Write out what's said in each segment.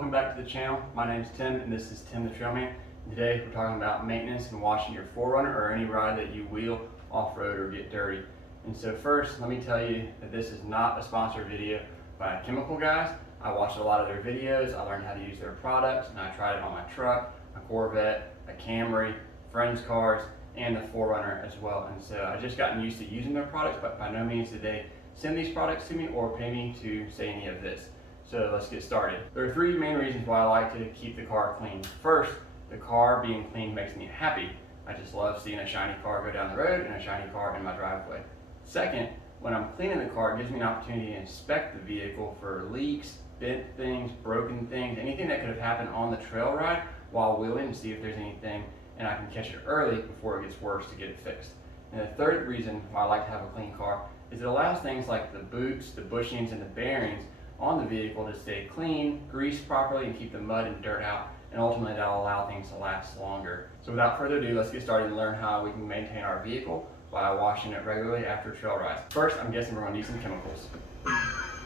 welcome back to the channel. My name is Tim and this is Tim the Trailman. Today we're talking about maintenance and washing your 4Runner or any ride that you wheel off-road or get dirty. And so first, let me tell you that this is not a sponsored video by Chemical Guys. I watched a lot of their videos, I learned how to use their products, and I tried it on my truck, a Corvette, a Camry, friends' cars, and the 4Runner as well. And so I just gotten used to using their products, but by no means did they send these products to me or pay me to say any of this. So let's get started. There are three main reasons why I like to keep the car clean. First, the car being clean makes me happy. I just love seeing a shiny car go down the road and a shiny car in my driveway. Second, when I'm cleaning the car, it gives me an opportunity to inspect the vehicle for leaks, bent things, broken things, anything that could have happened on the trail ride while wheeling, and see if there's anything, and I can catch it early before it gets worse to get it fixed. And the third reason why I like to have a clean car is it allows things like the boots, the bushings, and the bearings on the vehicle to stay clean, greased properly, and keep the mud and dirt out, and ultimately that'll allow things to last longer. So without further ado, let's get started and learn how we can maintain our vehicle by washing it regularly after trail rides. First, I'm guessing we're going to need some chemicals.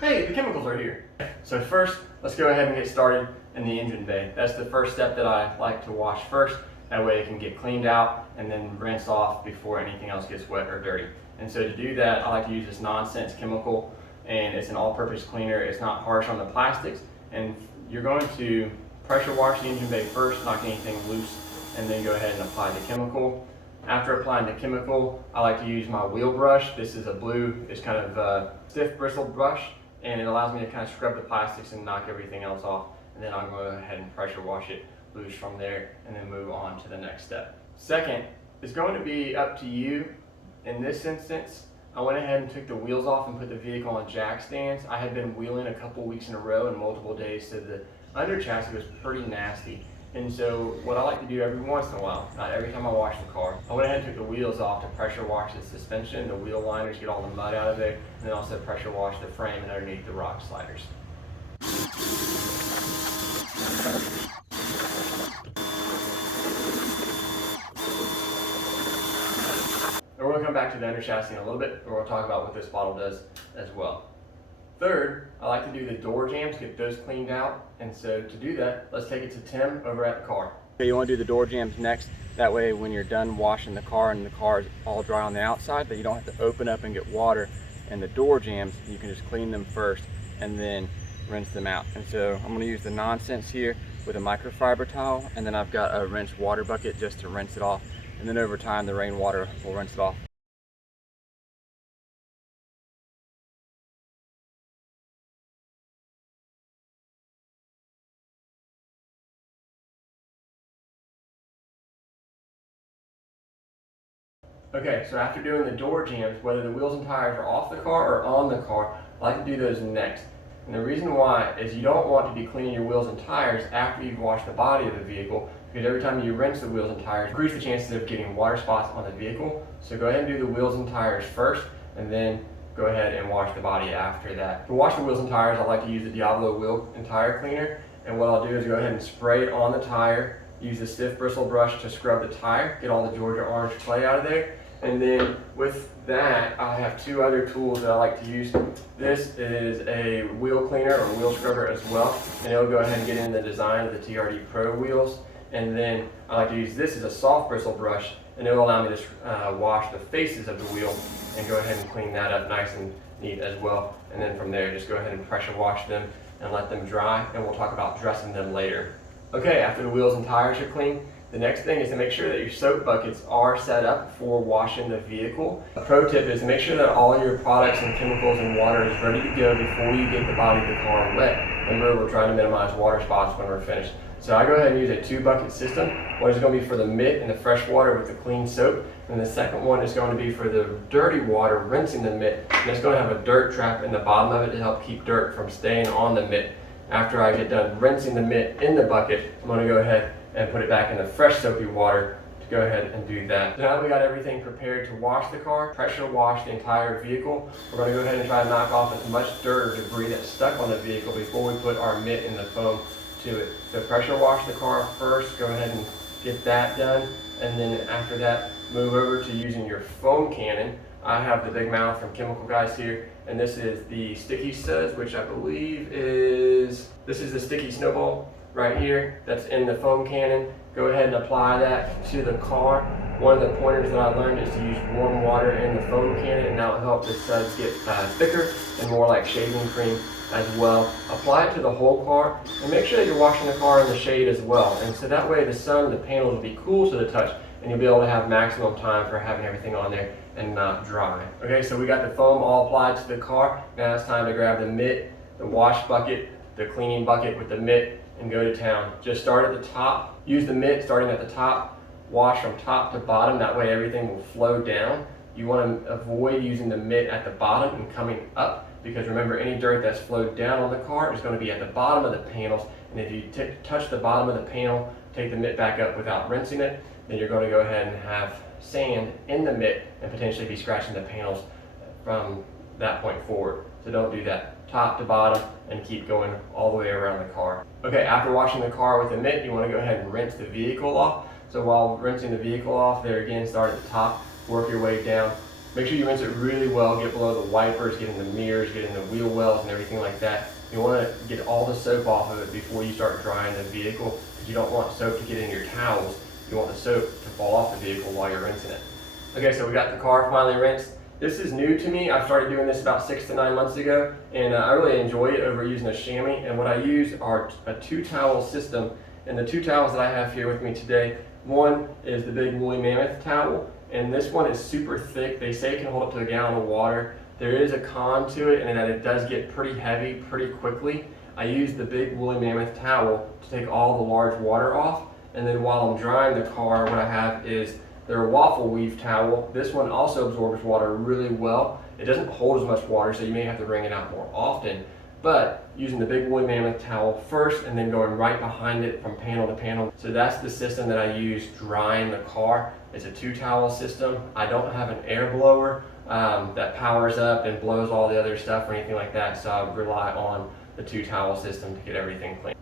Hey, the chemicals are here. So first, let's go ahead and get started in the engine bay. That's the first step that I like to wash first. That way it can get cleaned out and then rinsed off before anything else gets wet or dirty. And so to do that, I like to use this nonsense chemical, and it's an all-purpose cleaner. It's not harsh on the plastics, and you're going to pressure wash the engine bay first, knock anything loose, and then go ahead and apply the chemical. After applying the chemical, I like to use my wheel brush. This is a blue, it's kind of a stiff bristled brush, and it allows me to kind of scrub the plastics and knock everything else off. And then I'll go ahead and pressure wash it loose from there, and then move on to the next step. Second, it's going to be up to you. In this instance, I went ahead and took the wheels off and put the vehicle on jack stands. I had been wheeling a couple weeks in a row and multiple days, so the under chassis was pretty nasty. And so what I like to do every once in a while, not every time I wash the car, I went ahead and took the wheels off to pressure wash the suspension, the wheel liners, get all the mud out of there, and then also pressure wash the frame and underneath the rock sliders. We're going to come back to the under chassis in a little bit, and we're going to talk about what this bottle does as well. Third, I like to do the door jambs, get those cleaned out. And so to do that, let's take it to Tim over at the car. Okay, you want to do the door jambs next. That way when you're done washing the car and the car is all dry on the outside, but you don't have to open up and get water. And the door jambs, you can just clean them first and then rinse them out. And so I'm going to use the nonsense here with a microfiber towel, and then I've got a rinse water bucket just to rinse it off. And then over time, the rainwater will rinse it off. Okay, so after doing the door jambs, whether the wheels and tires are off the car or on the car, I like to do those next. And the reason why is you don't want to be cleaning your wheels and tires after you've washed the body of the vehicle, because every time you rinse the wheels and tires, increase the chances of getting water spots on the vehicle. So go ahead and do the wheels and tires first, and then go ahead and wash the body after that. To wash the wheels and tires, I like to use the Diablo wheel and tire cleaner. And what I'll do is go ahead and spray it on the tire, use the stiff bristle brush to scrub the tire, get all the Georgia orange clay out of there. And then with that, I have two other tools that I like to use. This is a wheel cleaner or wheel scrubber as well, and it'll go ahead and get in the design of the TRD Pro wheels. And then I like to use this as a soft bristle brush, and it'll allow me to wash the faces of the wheel and go ahead and clean that up nice and neat as well. And then from there, just go ahead and pressure wash them and let them dry, and we'll talk about dressing them later. Okay, after the wheels and tires are clean, the next thing is to make sure that your soap buckets are set up for washing the vehicle. A pro tip is to make sure that all your products and chemicals and water is ready to go before you get the body of the car wet. Remember, we're trying to minimize water spots when we're finished. So I go ahead and use a 2-bucket system. One is going to be for the mitt and the fresh water with the clean soap, and the second one is going to be for the dirty water, rinsing the mitt. And it's going to have a dirt trap in the bottom of it to help keep dirt from staying on the mitt. After I get done rinsing the mitt in the bucket, I'm going to go ahead and put it back in the fresh soapy water to go ahead and do that. So now that we got everything prepared to wash the car, pressure wash the entire vehicle, we're going to go ahead and try to knock off as much dirt or debris that's stuck on the vehicle before we put our mitt and the foam to it. So pressure wash the car first, go ahead and get that done, and then after that move over to using your foam cannon. I have the Big Mouth from Chemical Guys here, and this is the Sticky Suds, which I believe is, this is the Sticky Snowball right here that's in the foam cannon. Go ahead and apply that to the car. One of the pointers that I learned is to use warm water in the foam cannon, and that'll help the suds get thicker and more like shaving cream as well. Apply it to the whole car, and make sure that you're washing the car in the shade as well. And so that way the sun, the panels will be cool to the touch, and you'll be able to have maximum time for having everything on there and not dry. Okay, so we got the foam all applied to the car. Now it's time to grab the mitt, the wash bucket, the cleaning bucket with the mitt, and go to town. Just start at the top. Use the mitt starting at the top. Wash from top to bottom. That way everything will flow down. You want to avoid using the mitt at the bottom and coming up, because remember, any dirt that's flowed down on the car is going to be at the bottom of the panels. And if you touch the bottom of the panel, take the mitt back up without rinsing it, then you're going to go ahead and have sand in the mitt and potentially be scratching the panels from that point forward. So don't do that. Top to bottom, and keep going all the way around the car. Okay, after washing the car with the mitt, you want to go ahead and rinse the vehicle off. So while rinsing the vehicle off, there again, start at the top, work your way down. Make sure you rinse it really well, get below the wipers, get in the mirrors, get in the wheel wells and everything like that. You want to get all the soap off of it before you start drying the vehicle, because you don't want soap to get in your towels. You want the soap to fall off the vehicle while you're rinsing it. Okay, so we got the car finally rinsed. This is new to me. I started doing this about 6 to 9 months ago, and I really enjoy it over using a chamois. And what I use are a 2-towel system. And the 2 towels that I have here with me today, one is the big woolly mammoth towel, and this one is super thick. They say it can hold up to a gallon of water. There is a con to it, and that it does get pretty heavy pretty quickly. I use the big woolly mammoth towel to take all the large water off, and then while I'm drying the car, what I have is their Waffle weave towel. This one also absorbs water really well. It doesn't hold as much water, so you may have to wring it out more often. But using the big woolly mammoth towel first and then going right behind it from panel to panel. So that's the system that I use drying the car. It's a 2-towel system. I don't have an air blower that powers up and blows all the other stuff or anything like that, so I rely on the 2-towel system to get everything clean.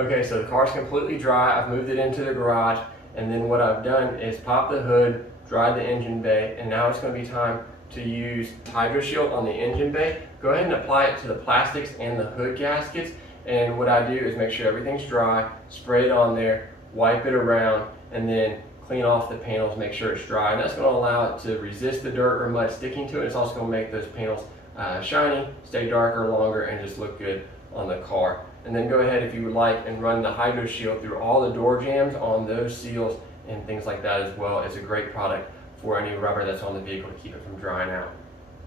Okay, so the car's completely dry. I've moved it into the garage. And then what I've done is pop the hood, dry the engine bay, and now it's going to be time to use Hydroshield on the engine bay. Go ahead and apply it to the plastics and the hood gaskets. And what I do is make sure everything's dry, spray it on there, wipe it around, and then clean off the panels, make sure it's dry. And that's going to allow it to resist the dirt or mud sticking to it. It's also going to make those panels shiny, stay darker longer, and just look good on the car. And then go ahead, if you would like, and run the Hydroshield through all the door jambs on those seals and things like that as well. It's a great product for any rubber that's on the vehicle to keep it from drying out.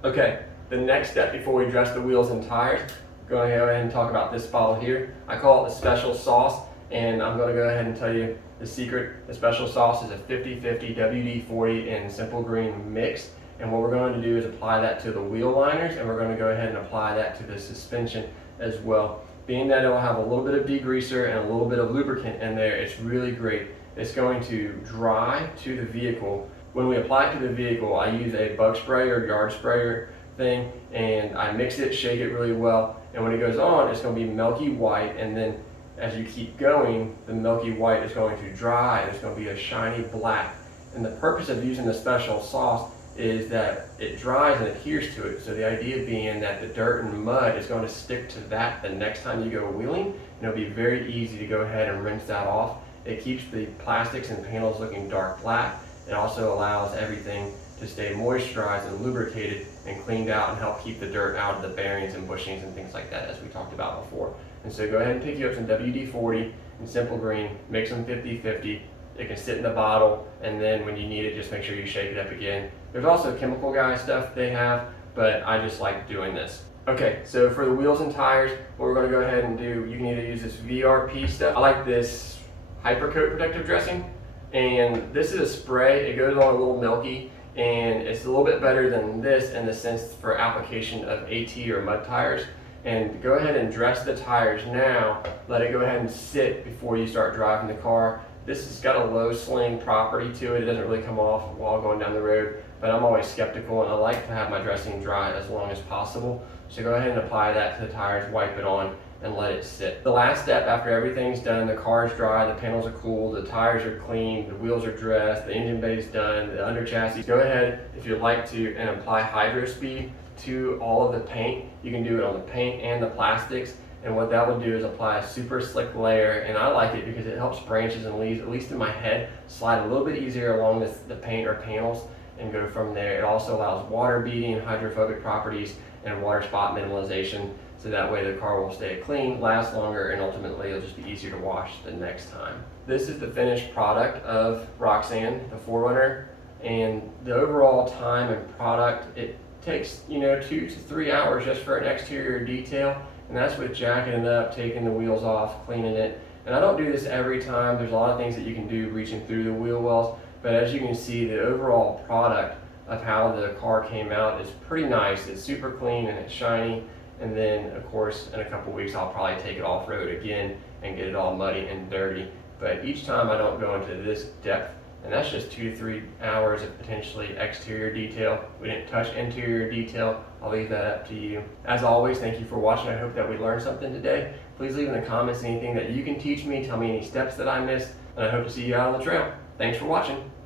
Okay, the next step before we dress the wheels and tires, go ahead and talk about this bottle here. I call it the special sauce, and I'm going to go ahead and tell you the secret. The special sauce is a 50-50 WD-40 and Simple Green mix. And what we're going to do is apply that to the wheel liners, and we're going to go ahead and apply that to the suspension as well. Being that it'll have a little bit of degreaser and a little bit of lubricant in there, it's really great. It's going to dry to the vehicle. When we apply it to the vehicle, I use a bug spray or yard sprayer thing, and I mix it, shake it really well, and when it goes on, it's going to be milky white, and then as you keep going, the milky white is going to dry, and it's going to be a shiny black. And the purpose of using the special sauce is that it dries and adheres to it. So the idea being that the dirt and mud is going to stick to that the next time you go wheeling, and it'll be very easy to go ahead and rinse that off. It keeps the plastics and panels looking dark black. It also allows everything to stay moisturized and lubricated and cleaned out and help keep the dirt out of the bearings and bushings and things like that, as we talked about before. And so go ahead and pick you up some WD-40 and Simple Green, mix them 50-50. It can sit in the bottle, and then when you need it, just make sure you shake it up again. There's also Chemical Guy stuff they have, but I just like doing this. Okay, so for the wheels and tires, what we're going to go ahead and do, you can either use this VRP stuff. I like this Hypercoat protective dressing, and this is a spray. It goes on a little milky, and it's a little bit better than this in the sense for application of AT or mud tires. And go ahead and dress the tires now. Let it go ahead and sit before you start driving the car. This has got a low sling property to it. It doesn't really come off while going down the road, but I'm always skeptical, and I like to have my dressing dry as long as possible. So go ahead and apply that to the tires, wipe it on, and let it sit. The last step after everything's done, the car's dry, the panels are cool, the tires are clean, the wheels are dressed, the engine bay is done, the under chassis. Go ahead if you'd like to and apply hydro speed to all of the paint. You can do it on the paint and the plastics. And what that will do is apply a super slick layer, and I like it because it helps branches and leaves, at least in my head, slide a little bit easier along the paint or panels and go from there. It also allows water beading, hydrophobic properties, and water spot minimalization, so that way the car will stay clean, last longer, and ultimately it'll just be easier to wash the next time. This is the finished product of Roxanne, the 4Runner, and the overall time and product, it takes 2 to 3 hours just for an exterior detail. And that's with jacking it up, taking the wheels off, cleaning it. And I don't do this every time. There's a lot of things that you can do reaching through the wheel wells. But as you can see, the overall product of how the car came out is pretty nice. It's super clean and it's shiny. And then, of course, in a couple weeks, I'll probably take it off-road again and get it all muddy and dirty. But each time I don't go into this depth. And that's just 2 to 3 hours of potentially exterior detail. We didn't touch interior detail. I'll leave that up to you. As always, thank you for watching. I hope that we learned something today. Please leave in the comments anything that you can teach me. Tell me any steps that I missed. And I hope to see you out on the trail. Thanks for watching.